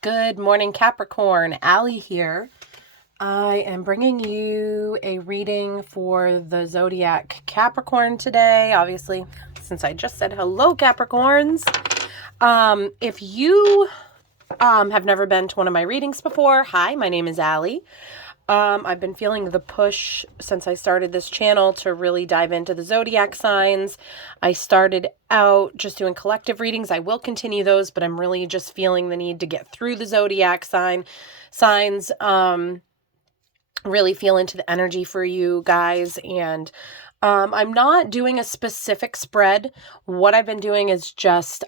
Good morning, Capricorn. Allie here. I am bringing you a reading for the zodiac Capricorn today. Obviously, since I just said hello, Capricorns. If you have never been to one of my readings before, hi, my name is Allie. I've been feeling the push since I started this channel to really dive into the zodiac signs. I started out just doing collective readings. I will continue those, but I'm really just feeling the need to get through the zodiac signs, really feel into the energy for you guys. And I'm not doing a specific spread. What I've been doing is just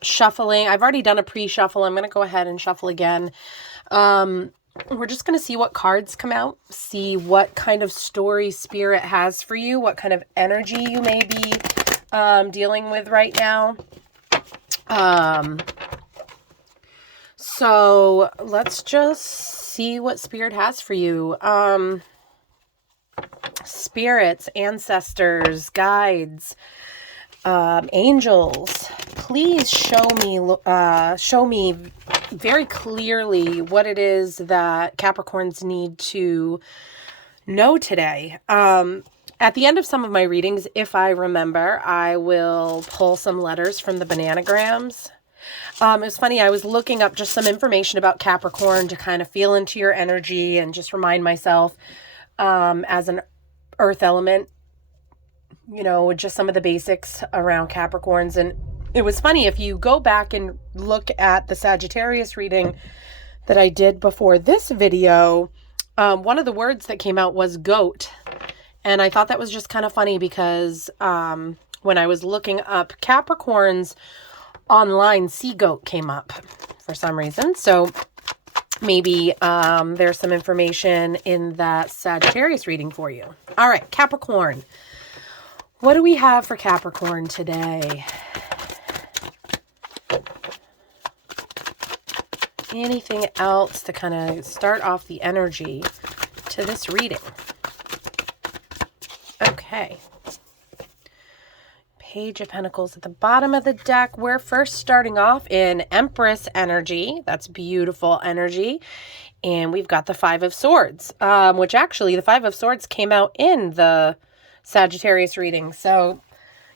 shuffling. I've already done a pre-shuffle. I'm going to go ahead and shuffle again. We're just going to see what cards come out, see what kind of story Spirit has for you, what kind of energy you may be dealing with right now. So let's just see what Spirit has for you. Spirits, ancestors, guides, angels, please show me very clearly what it is that Capricorns need to know today. At the end of some of my readings, if I remember, I will pull some letters from the bananagrams. It was funny, I was looking up just some information about Capricorn to kind of feel into your energy and just remind myself as an earth element, you know, just some of the basics around Capricorns. And it was funny, if you go back and look at the Sagittarius reading that I did before this video, one of the words that came out was goat. And I thought that was just kind of funny because when I was looking up Capricorns online, sea goat came up for some reason. So maybe there's some information in that Sagittarius reading for you. All right, Capricorn. What do we have for Capricorn today? Anything else to kind of start off the energy to this reading? Okay. Page of Pentacles at the bottom of the deck. We're first starting off in Empress energy. That's beautiful energy. And we've got the Five of Swords, which actually the Five of Swords came out in the Sagittarius reading. So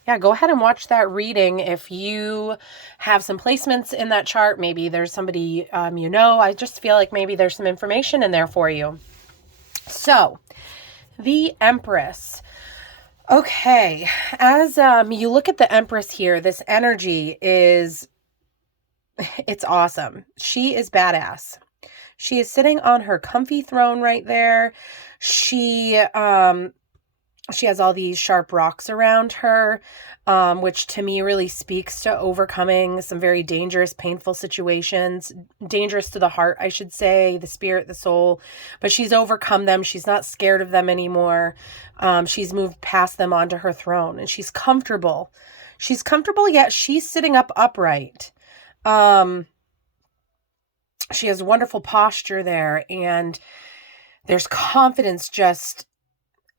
yeah, go ahead and watch that reading. If you have some placements in that chart, maybe there's somebody you know, I just feel like maybe there's some information in there for you. So the Empress. Okay, as you look at the Empress here, this energy is, it's awesome. She is badass. She is sitting on her comfy throne right there. She has all these sharp rocks around her, which to me really speaks to overcoming some very dangerous, painful situations. Dangerous to the heart, I should say, the spirit, the soul. But she's overcome them. She's not scared of them anymore. She's moved past them onto her throne, and she's comfortable. She's comfortable, yet she's sitting up upright. She has wonderful posture there, and there's confidence just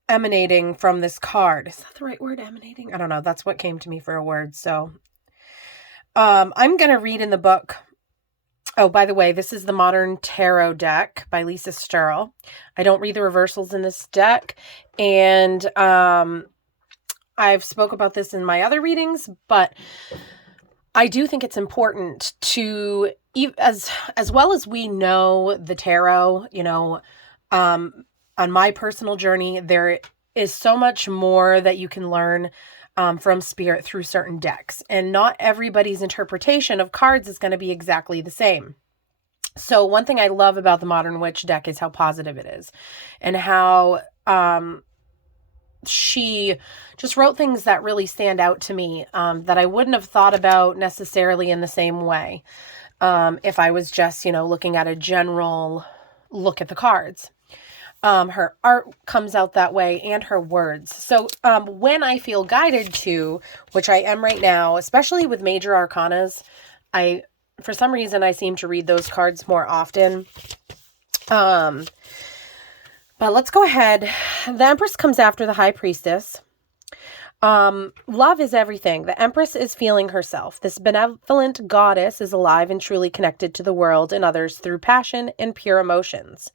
emanating from this card. Is that the right word, emanating? I don't know. That's what came to me for a word. So I'm going to read in the book. Oh, by the way, this is the Modern Tarot deck by Lisa Sterl. I don't read the reversals in this deck. And I've spoke about this in my other readings, but I do think it's important to, as well as we know the tarot, you know, on my personal journey, there is so much more that you can learn from Spirit through certain decks. And not everybody's interpretation of cards is going to be exactly the same. So one thing I love about the Modern Witch deck is how positive it is. And how she just wrote things that really stand out to me that I wouldn't have thought about necessarily in the same way if I was just, you know, looking at a general look at the cards. Her art comes out that way, and her words. So when I feel guided to, which I am right now, especially with major arcanas, for some reason, I seem to read those cards more often. But let's go ahead. The Empress comes after the High Priestess. Love is everything. The Empress is feeling herself. This benevolent goddess is alive and truly connected to the world and others through passion and pure emotions.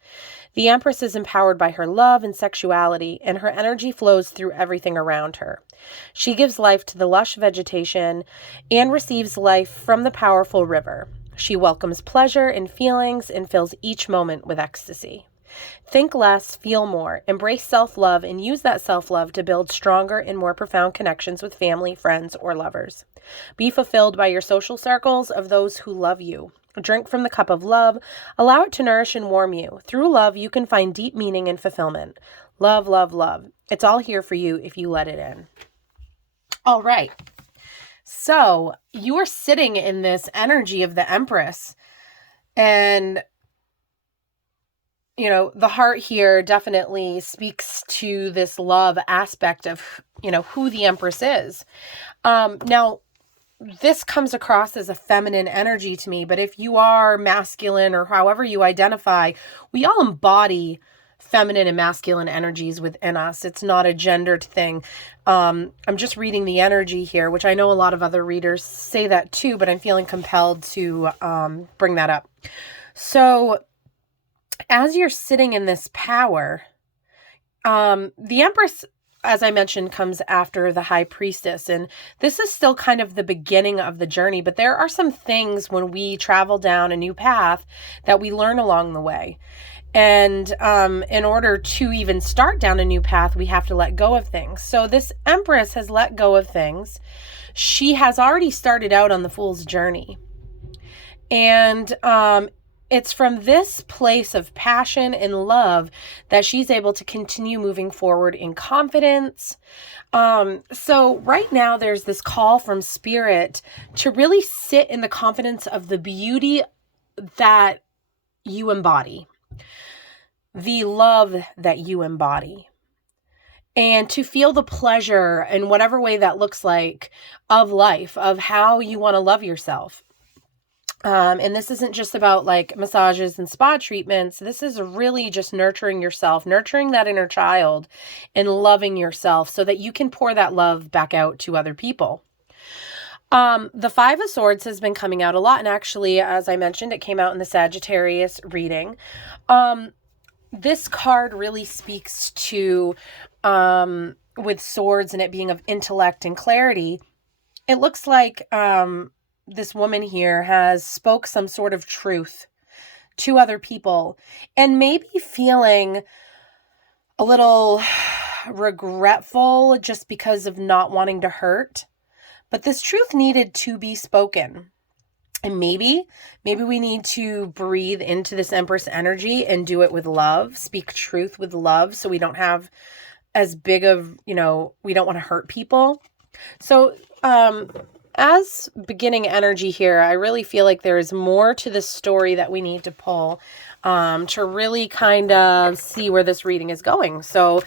The Empress is empowered by her love and sexuality, and her energy flows through everything around her. She gives life to the lush vegetation and receives life from the powerful river. She welcomes pleasure and feelings and fills each moment with ecstasy. Think less, feel more, embrace self-love, and use that self-love to build stronger and more profound connections with family, friends, or lovers. Be fulfilled by your social circles of those who love you. Drink from the cup of love. Allow it to nourish and warm you. Through love, you can find deep meaning and fulfillment. Love, love, love. It's all here for you if you let it in. All right. So you are sitting in this energy of the Empress, and you know, the heart here definitely speaks to this love aspect of, you know, who the Empress is. Now, this comes across as a feminine energy to me, but if you are masculine or however you identify, we all embody feminine and masculine energies within us. It's not a gendered thing. I'm just reading the energy here, which I know a lot of other readers say that too, but I'm feeling compelled to bring that up. So as you're sitting in this power, the Empress, as I mentioned, comes after the High Priestess. And this is still kind of the beginning of the journey, but there are some things when we travel down a new path that we learn along the way. And in order to even start down a new path, we have to let go of things. So this Empress has let go of things. She has already started out on the Fool's journey. And it's from this place of passion and love that she's able to continue moving forward in confidence. So right now there's this call from Spirit to really sit in the confidence of the beauty that you embody, the love that you embody, and to feel the pleasure in whatever way that looks like of life, of how you want to love yourself. And this isn't just about like massages and spa treatments. This is really just nurturing yourself, nurturing that inner child and loving yourself so that you can pour that love back out to other people. The Five of Swords has been coming out a lot. And actually, as I mentioned, it came out in the Sagittarius reading. This card really speaks to, with swords and it being of intellect and clarity. It looks like, this woman here has spoke some sort of truth to other people and maybe feeling a little regretful just because of not wanting to hurt. But this truth needed to be spoken. And maybe we need to breathe into this Empress energy and do it with love, speak truth with love so we don't have as big of, you know, we don't want to hurt people. So, as beginning energy here, I really feel like there is more to this story that we need to pull to really kind of see where this reading is going. So,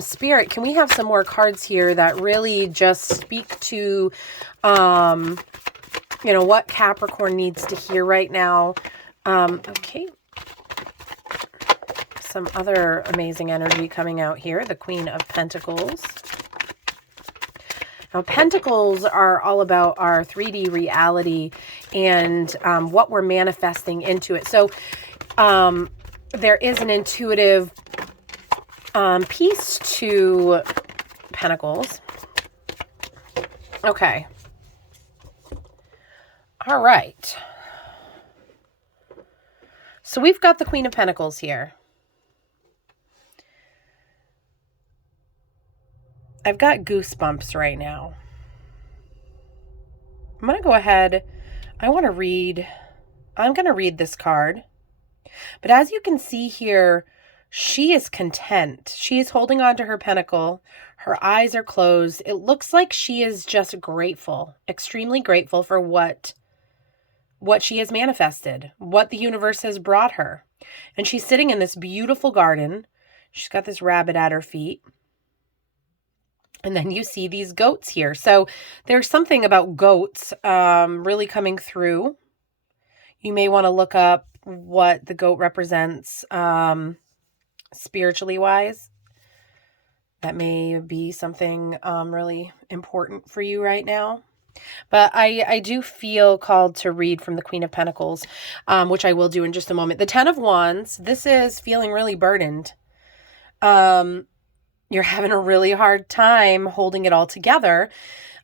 Spirit, can we have some more cards here that really just speak to, you know, what Capricorn needs to hear right now? Okay. Some other amazing energy coming out here. The Queen of Pentacles. Now, Pentacles are all about our 3D reality and what we're manifesting into it. So there is an intuitive piece to Pentacles. Okay. All right. So we've got the Queen of Pentacles here. I've got goosebumps right now. I'm going to go ahead. I'm going to read this card. But as you can see here, she is content. She is holding on to her pentacle. Her eyes are closed. It looks like she is just grateful, extremely grateful for what she has manifested, what the universe has brought her. And she's sitting in this beautiful garden. She's got this rabbit at her feet. And then you see these goats here. So there's something about goats really coming through. You may want to look up what the goat represents spiritually wise. That may be something really important for you right now. But I do feel called to read from the Queen of Pentacles, which I will do in just a moment. The Ten of Wands, this is feeling really burdened. You're having a really hard time holding it all together.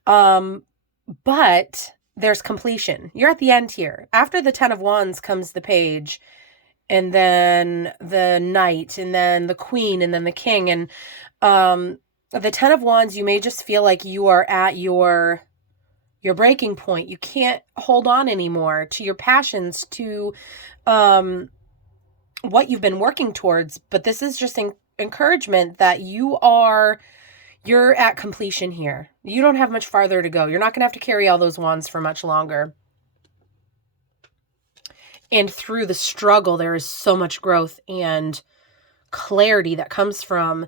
But there's completion. You're at the end here. After the Ten of Wands comes the Page, and then the Knight, and then the Queen, and then the King. And the Ten of Wands, you may just feel like you are at your breaking point. You can't hold on anymore to your passions, to what you've been working towards. But this is just encouragement that you're at completion here. You don't have much farther to go. You're not going to have to carry all those wands for much longer. And through the struggle, there is so much growth and clarity that comes from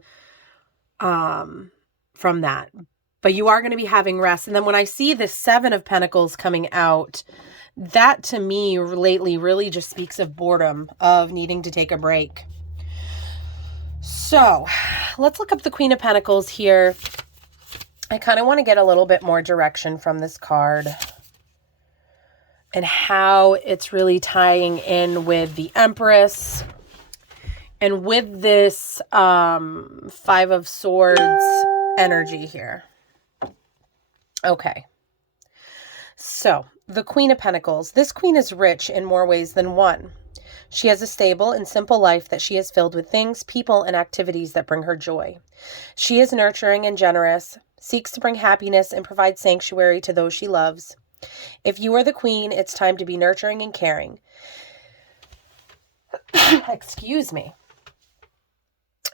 that. But you are going to be having rest. And then when I see the Seven of Pentacles coming out, that to me lately really just speaks of boredom, of needing to take a break. So let's look up the Queen of Pentacles here. I kind of want to get a little bit more direction from this card and how it's really tying in with the Empress and with this Five of Swords energy here. Okay. So the Queen of Pentacles. This queen is rich in more ways than one. She has a stable and simple life that she has filled with things, people, and activities that bring her joy. She is nurturing and generous, seeks to bring happiness and provide sanctuary to those she loves. If you are the queen, it's time to be nurturing and caring. Excuse me.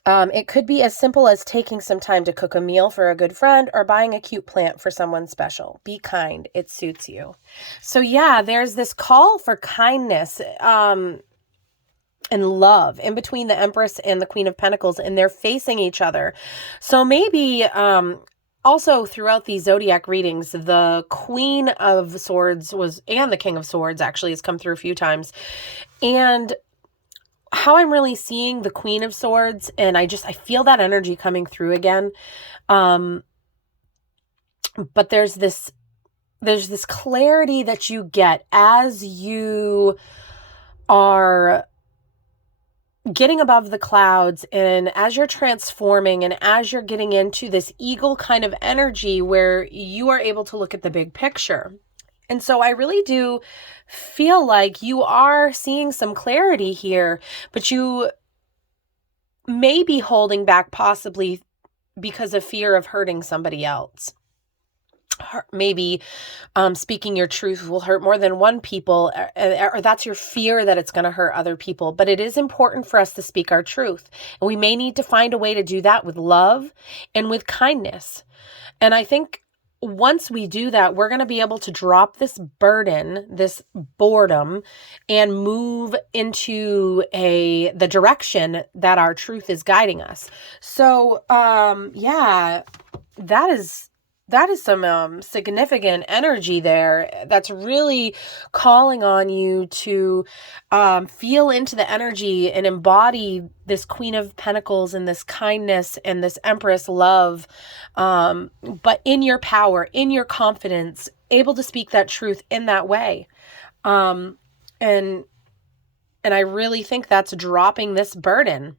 It could be as simple as taking some time to cook a meal for a good friend or buying a cute plant for someone special. Be kind. It suits you. So yeah, there's this call for kindness and love in between the Empress and the Queen of Pentacles, and they're facing each other. So maybe also throughout these zodiac readings, the Queen of Swords and the King of Swords actually has come through a few times. And how I'm really seeing the Queen of Swords, and I feel that energy coming through again. But there's this clarity that you get as you are getting above the clouds, and as you're transforming, and as you're getting into this eagle kind of energy where you are able to look at the big picture. And so I really do feel like you are seeing some clarity here, but you may be holding back possibly because of fear of hurting somebody else. Maybe speaking your truth will hurt more than one people, or that's your fear that it's going to hurt other people. But it is important for us to speak our truth. And we may need to find a way to do that with love and with kindness. And I think once we do that, we're going to be able to drop this burden, this boredom, and move into the direction that our truth is guiding us. So, yeah, that is some significant energy there that's really calling on you to feel into the energy and embody this Queen of Pentacles and this kindness and this Empress love, but in your power, in your confidence, able to speak that truth in that way. And I really think that's dropping this burden.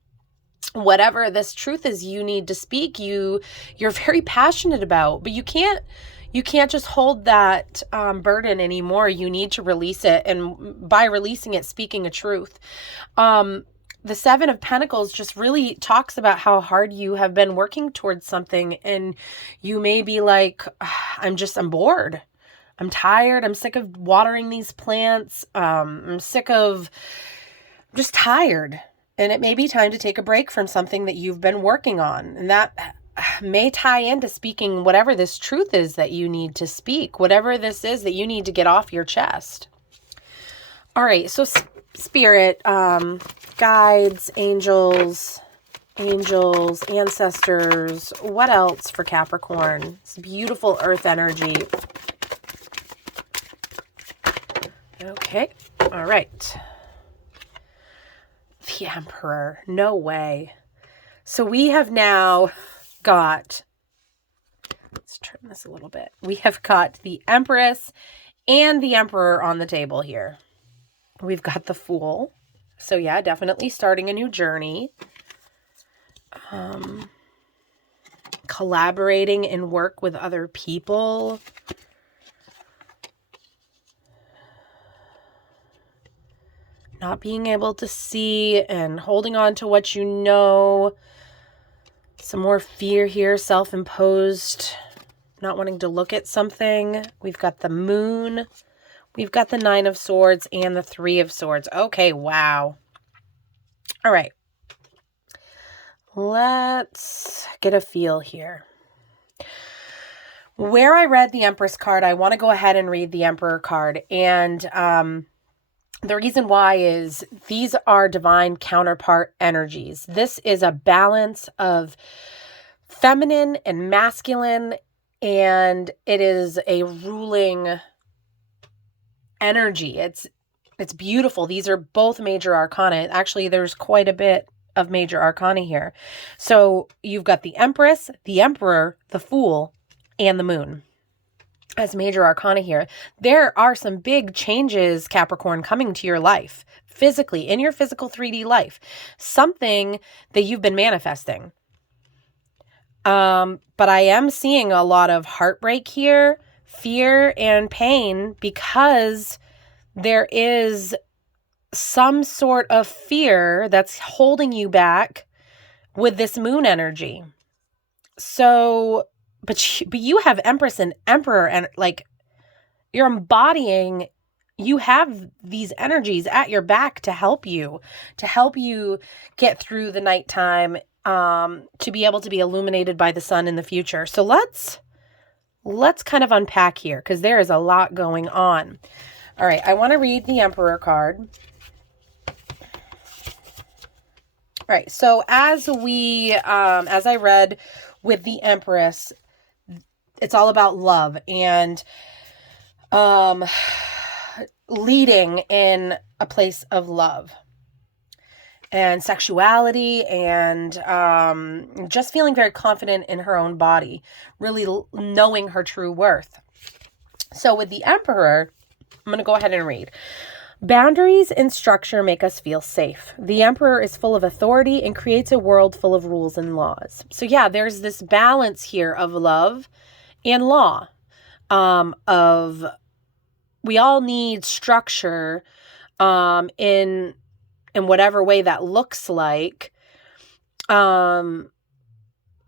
Whatever this truth is you need to speak, you're very passionate about, but you can't just hold that burden anymore. You need to release it, and by releasing it, speaking a truth. The Seven of Pentacles just really talks about how hard you have been working towards something, and you may be like, I'm bored. I'm tired. I'm sick of watering these plants. I'm just tired. And it may be time to take a break from something that you've been working on. And that may tie into speaking whatever this truth is that you need to speak, whatever this is that you need to get off your chest. All right, so spirit, guides, angels, ancestors, what else for Capricorn? It's beautiful earth energy. Okay, all right. The Emperor. No way. So we have now got, let's turn this a little bit. We have got the Empress and the Emperor on the table here. We've got the Fool. So yeah, definitely starting a new journey. Collaborating and work with other people. Not being able to see and holding on to what you know. Some more fear here, self-imposed, not wanting to look at something. We've got the Moon. We've got the Nine of Swords and the Three of Swords. Okay, wow. All right. Let's get a feel here. Where I read the Empress card, I want to go ahead and read the Emperor card. And the reason why is these are divine counterpart energies. This is a balance of feminine and masculine, and it is a ruling energy. It's beautiful. These are both major arcana. Actually, there's quite a bit of major arcana here. So you've got the Empress, the Emperor, the Fool, and the Moon as major arcana here. There are some big changes, Capricorn, coming to your life, physically, in your physical 3D life. Something that you've been manifesting. But I am seeing a lot of heartbreak here, fear and pain, because there is some sort of fear that's holding you back with this Moon energy. So, but you have Empress and Emperor, and like you're embodying, you have these energies at your back to help you get through the nighttime, to be able to be illuminated by the sun in the future. So let's kind of unpack here, because there is a lot going on. All right, I want to read the Emperor card. All right, so as I read with the Empress, it's all about love and leading in a place of love and sexuality, and just feeling very confident in her own body, really knowing her true worth. So with the Emperor, I'm going to go ahead and read. Boundaries and structure make us feel safe. The Emperor is full of authority and creates a world full of rules and laws. So yeah, there's this balance here of love and law, of we all need structure, in whatever way that looks like,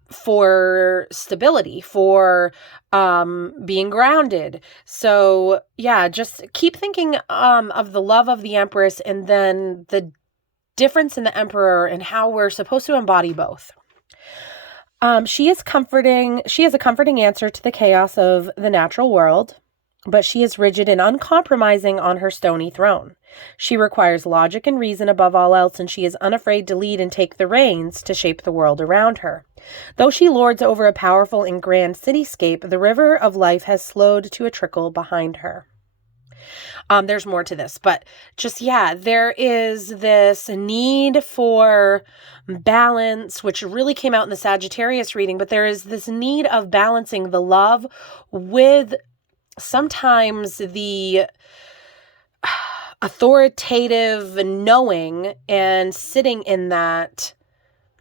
for stability, for being grounded. So yeah, just keep thinking of the love of the Empress, and then the difference in the Emperor and how we're supposed to embody both. She is a comforting answer to the chaos of the natural world, but she is rigid and uncompromising on her stony throne. She requires logic and reason above all else, and she is unafraid to lead and take the reins to shape the world around her. Though she lords over a powerful and grand cityscape, the river of life has slowed to a trickle behind her. There's more to this, but just, yeah, there is this need for balance, which really came out in the Sagittarius reading, but there is this need of balancing the love with sometimes the authoritative knowing, and sitting in that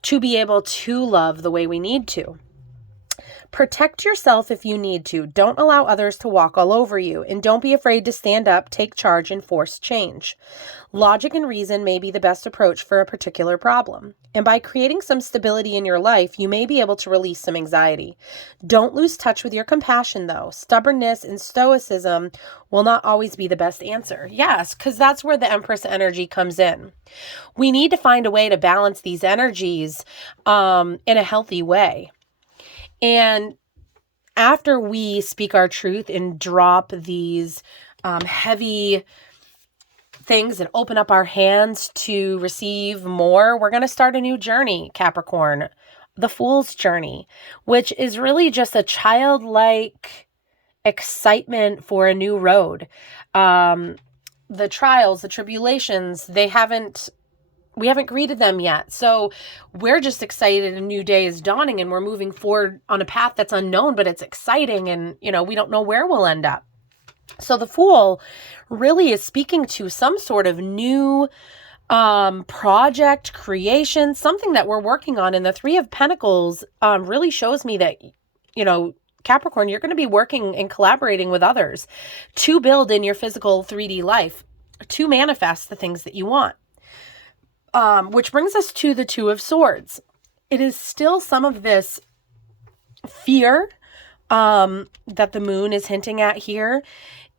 to be able to love the way we need to. Protect yourself if you need to. Don't allow others to walk all over you, and don't be afraid to stand up, take charge, and force change. Logic and reason may be the best approach for a particular problem, and by creating some stability in your life, you may be able to release some anxiety. Don't lose touch with your compassion, though. Stubbornness and stoicism will not always be the best answer. Yes, because that's where the Empress energy comes in. We need to find a way to balance these energies in a healthy way. And after we speak our truth and drop these heavy things and open up our hands to receive more, we're going to start a new journey, Capricorn, the Fool's journey, which is really just a childlike excitement for a new road. The trials, the tribulations, they haven't we haven't greeted them yet. So we're just excited a new day is dawning and we're moving forward on a path that's unknown, but it's exciting. And, we don't know where we'll end up. So the Fool really is speaking to some sort of new project, creation, something that we're working on. And the Three of Pentacles really shows me that, Capricorn, you're going to be working and collaborating with others to build in your physical 3D life, to manifest the things that you want. Which brings us to the Two of Swords. It is still some of this fear that the moon is hinting at here.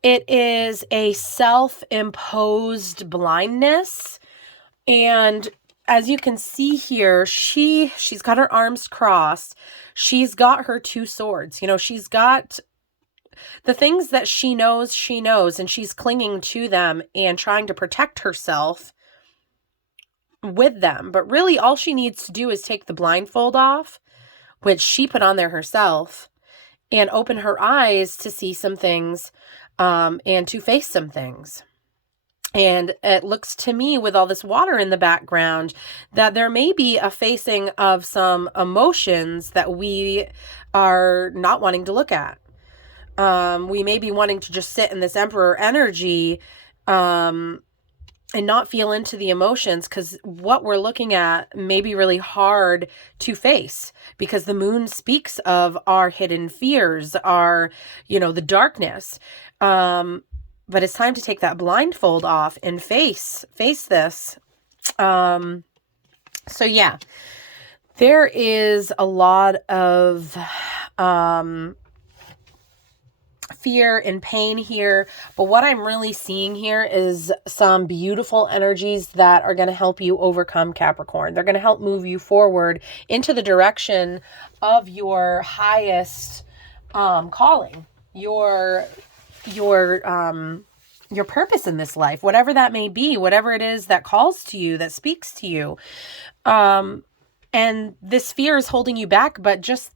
It is a self-imposed blindness. And as you can see here, she's got her arms crossed. She's got her two swords. She's got the things that she knows, and she's clinging to them and trying to protect herself with them. But really all she needs to do is take the blindfold off, which she put on there herself, and open her eyes to see some things and to face some things. And it looks to me, with all this water in the background, that there may be a facing of some emotions that we are not wanting to look at. We may be wanting to just sit in this Emperor energy and not feel into the emotions, because what we're looking at may be really hard to face, because the moon speaks of our hidden fears, our, the darkness. But it's time to take that blindfold off and face this. So yeah, there is a lot of fear and pain here. But what I'm really seeing here is some beautiful energies that are going to help you overcome, Capricorn. They're going to help move you forward into the direction of your highest calling, your purpose in this life, whatever that may be, whatever it is that calls to you, that speaks to you. And this fear is holding you back, but just,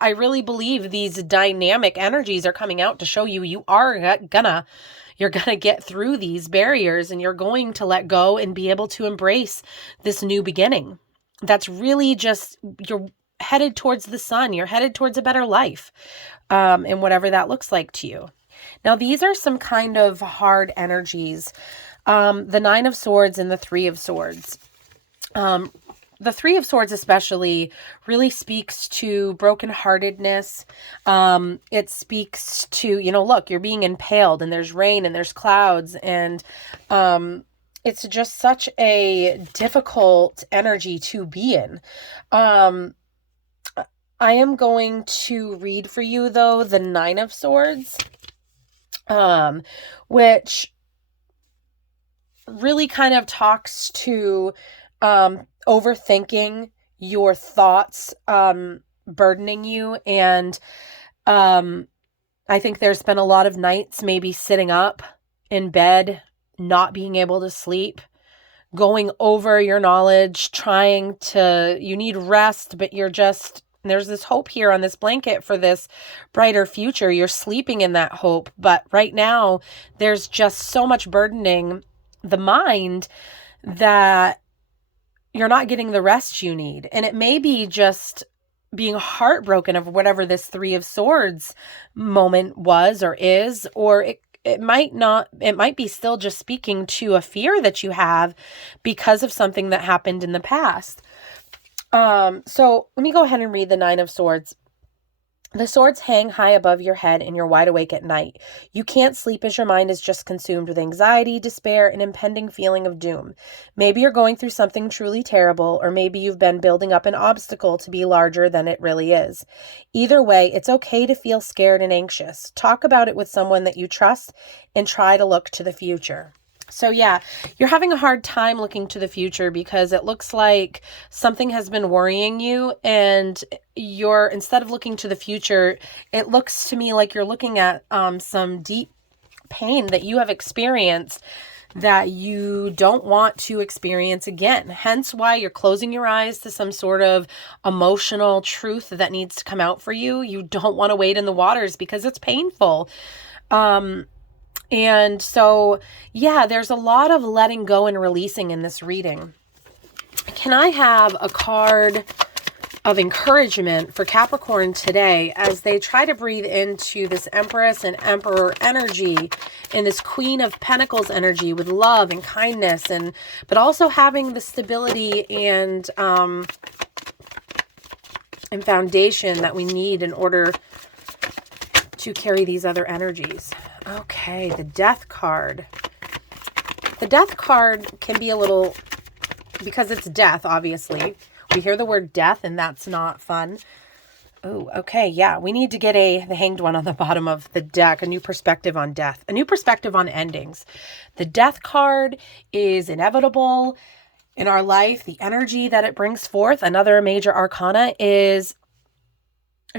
I really believe these dynamic energies are coming out to show you, you're gonna get through these barriers, and you're going to let go and be able to embrace this new beginning. That's really just, you're headed towards the sun. You're headed towards a better life. And whatever that looks like to you. Now, these are some kind of hard energies. The Nine of Swords and the Three of Swords. The Three of Swords especially really speaks to brokenheartedness. It speaks to, look, you're being impaled, and there's rain and there's clouds, and it's just such a difficult energy to be in. I am going to read for you, though, the Nine of Swords, which really kind of talks to overthinking, your thoughts burdening you. And I think there's been a lot of nights maybe sitting up in bed, not being able to sleep, going over your knowledge, you need rest, but there's this hope here on this blanket for this brighter future. You're sleeping in that hope. But right now, there's just so much burdening the mind that you're not getting the rest you need. And it may be just being heartbroken of whatever this Three of Swords moment was or is, or it might be still just speaking to a fear that you have because of something that happened in the past. So let me go ahead and read the Nine of Swords. The swords hang high above your head and you're wide awake at night. You can't sleep as your mind is just consumed with anxiety, despair, and impending feeling of doom. Maybe you're going through something truly terrible, or maybe you've been building up an obstacle to be larger than it really is. Either way, it's okay to feel scared and anxious. Talk about it with someone that you trust and try to look to the future. So yeah, you're having a hard time looking to the future because it looks like something has been worrying you, and instead of looking to the future, it looks to me like you're looking at some deep pain that you have experienced that you don't want to experience again. Hence why you're closing your eyes to some sort of emotional truth that needs to come out for you. You don't want to wade in the waters because it's painful. And so, yeah, there's a lot of letting go and releasing in this reading. Can I have a card of encouragement for Capricorn today as they try to breathe into this Empress and Emperor energy and this Queen of Pentacles energy with love and kindness, but also having the stability and foundation that we need in order to carry these other energies. Okay, the Death card. The Death card can be a little, because it's death, obviously. We hear the word death, and that's not fun. Oh, okay, yeah. We need to get the Hanged One on the bottom of the deck, a new perspective on death, a new perspective on endings. The Death card is inevitable in our life. The energy that it brings forth, another major arcana, is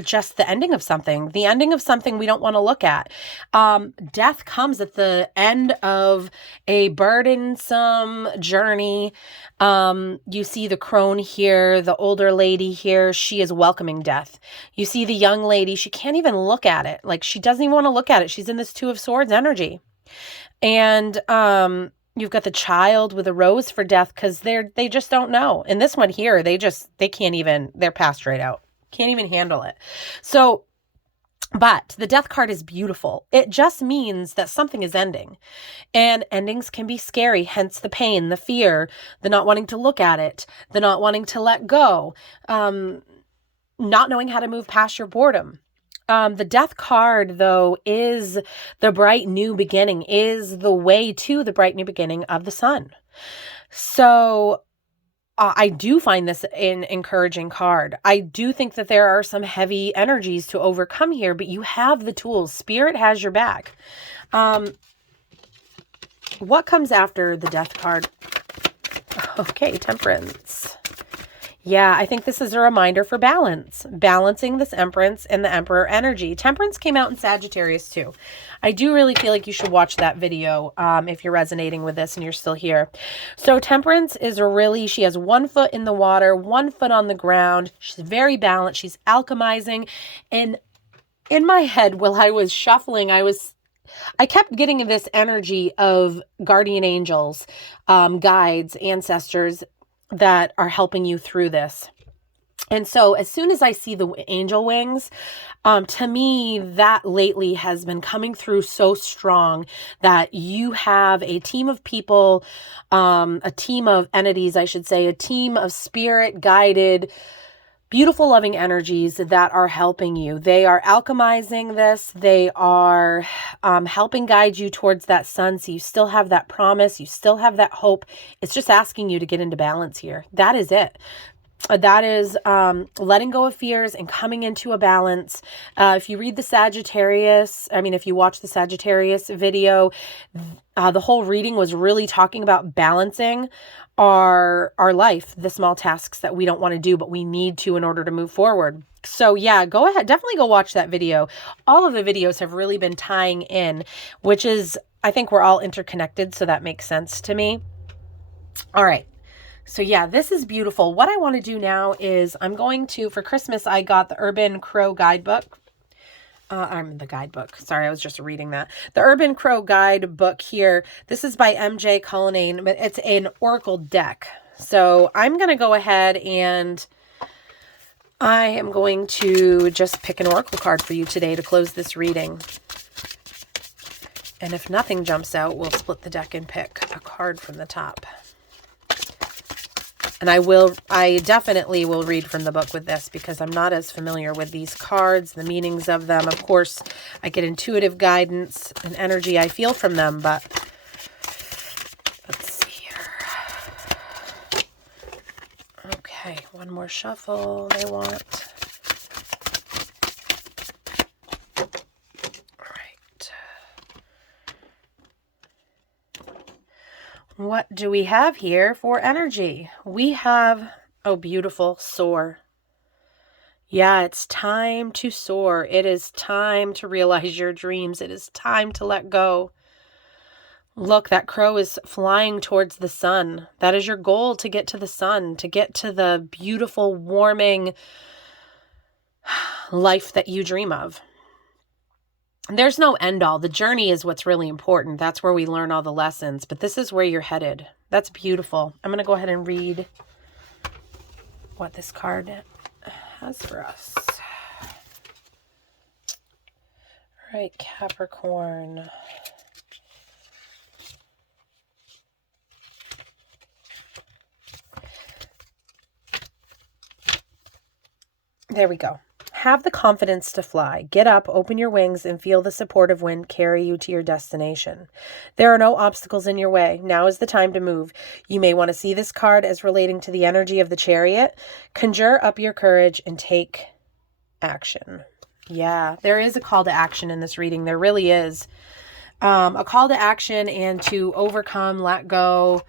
just the ending of something, the ending of something we don't want to look at. Death comes at the end of a burdensome journey. You see the crone here, the older lady here, she is welcoming death. You see the young lady, she can't even look at it. Like, she doesn't even want to look at it. She's in this Two of Swords energy. And you've got the child with a rose for death because they just don't know. And this one here, they can't even, they're passed right out. Can't even handle it. So, but the Death card is beautiful. It just means that something is ending. And endings can be scary, hence the pain, the fear, the not wanting to look at it, the not wanting to let go, not knowing how to move past your boredom. The Death card, though, is the bright new beginning, is the way to the bright new beginning of the sun. So I do find this an encouraging card. I do think that there are some heavy energies to overcome here, but you have the tools. Spirit has your back. What comes after the Death card? Okay, Temperance. Yeah, I think this is a reminder for balance. Balancing this Empress and the Emperor energy. Temperance came out in Sagittarius too. I do really feel like you should watch that video if you're resonating with this and you're still here. So Temperance is she has 1 foot in the water, 1 foot on the ground. She's very balanced. She's alchemizing. And in my head, while I was shuffling, I kept getting this energy of guardian angels, guides, ancestors that are helping you through this. And so as soon as I see the angel wings, to me, that lately has been coming through so strong that you have a team of people, a team of entities, I should say, a team of spirit guided, beautiful, loving energies that are helping you. They are alchemizing this. They are helping guide you towards that sun. So you still have that promise. You still have that hope. It's just asking you to get into balance here. That is it. That is letting go of fears and coming into a balance. If you read the if you watch the Sagittarius video, the whole reading was really talking about balancing our life, the small tasks that we don't want to do, but we need to in order to move forward. So yeah, go ahead. Definitely go watch that video. All of the videos have really been tying in, which is, I think we're all interconnected. So that makes sense to me. All right. So yeah, this is beautiful. What I want to do now is for Christmas, I got the Urban Crow guidebook. The guidebook. Sorry, I was just reading that. The Urban Crow guidebook here. This is by MJ Cullinane, but it's an oracle deck. So I'm going to go ahead and I am going to just pick an oracle card for you today to close this reading. And if nothing jumps out, we'll split the deck and pick a card from the top. And I definitely will read from the book with this because I'm not as familiar with these cards, the meanings of them. Of course, I get intuitive guidance and energy I feel from them, but let's see here. Okay, one more shuffle they want. What do we have here for energy? We have, oh, beautiful, soar. Yeah, it's time to soar. It is time to realize your dreams. It is time to let go. Look, that crow is flying towards the sun. That is your goal, to get to the sun, to get to the beautiful, warming life that you dream of. there's no end all. The journey is what's really important. That's where we learn all the lessons. But this is where you're headed. That's beautiful. I'm going to go ahead and read what this card has for us. All right, Capricorn. There we go. Have the confidence to fly. Get up, open your wings, and feel the supportive wind carry you to your destination. There are no obstacles in your way. Now is the time to move. You may want to see this card as relating to the energy of the Chariot. Conjure up your courage and take action. Yeah, there is a call to action in this reading. There really is. A call to action and to overcome, let go,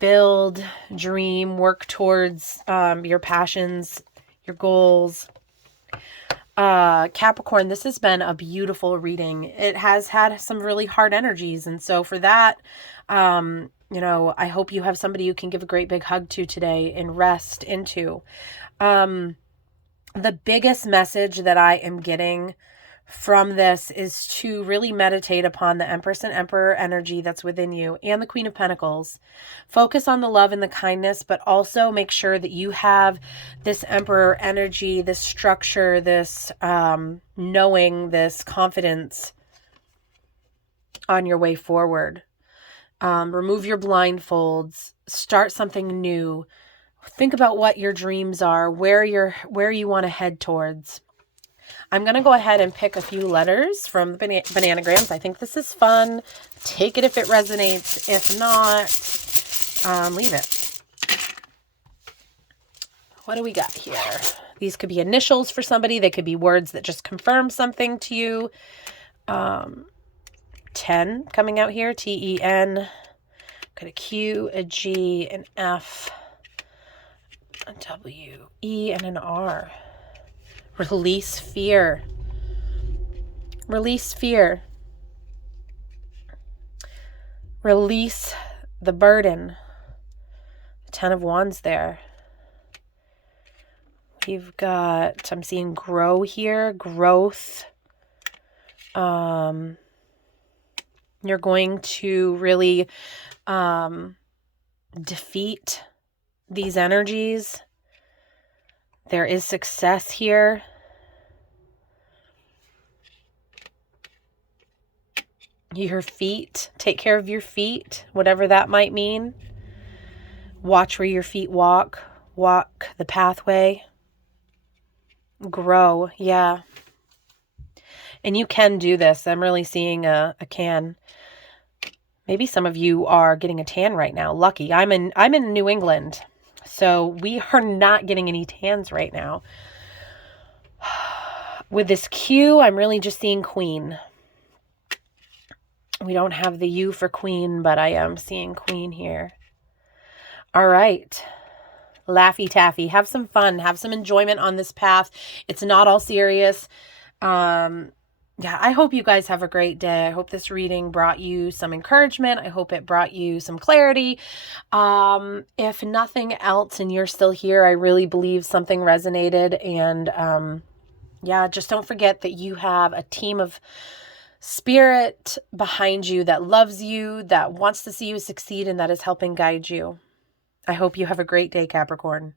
build, dream, work towards your passions, your goals. Capricorn, this has been a beautiful reading. It has had some really hard energies. And so for that, you know, I hope you have somebody you can give a great big hug to today and rest into. The biggest message that I am getting from this is to really meditate upon the Empress and Emperor energy that's within you and the Queen of Pentacles. Focus on the love and the kindness, but also make sure that you have this Emperor energy, this structure, this knowing, this confidence on your way forward. Remove your blindfolds, start something new. Think about what your dreams are, where you want to head towards. I'm going to go ahead and pick a few letters from the Bananagrams. I think this is fun. Take it if it resonates. If not, leave it. What do we got here? These could be initials for somebody. They could be words that just confirm something to you. 10 coming out here. T-E-N. Got a Q, a G, an F, a W, E, and an R. Release fear. Release fear. Release the burden. The 10 of Wands there. We've got, I'm seeing grow here, growth. You're going to really defeat these energies. There is success here. Your feet, take care of your feet, whatever that might mean. Watch where your feet walk. Walk the pathway. Grow, yeah. And you can do this. I'm really seeing a can. Maybe some of you are getting a tan right now. Lucky. I'm in New England. So we are not getting any tans right now. With this Q, I'm really just seeing Queen. We don't have the U for Queen, but I am seeing Queen here. All right. Laffy taffy. Have some fun. Have some enjoyment on this path. It's not all serious. Yeah, I hope you guys have a great day. I hope this reading brought you some encouragement. I hope it brought you some clarity. If nothing else and you're still here, I really believe something resonated. And yeah, just don't forget that you have a team of spirit behind you that loves you, that wants to see you succeed, and that is helping guide you. I hope you have a great day, Capricorn.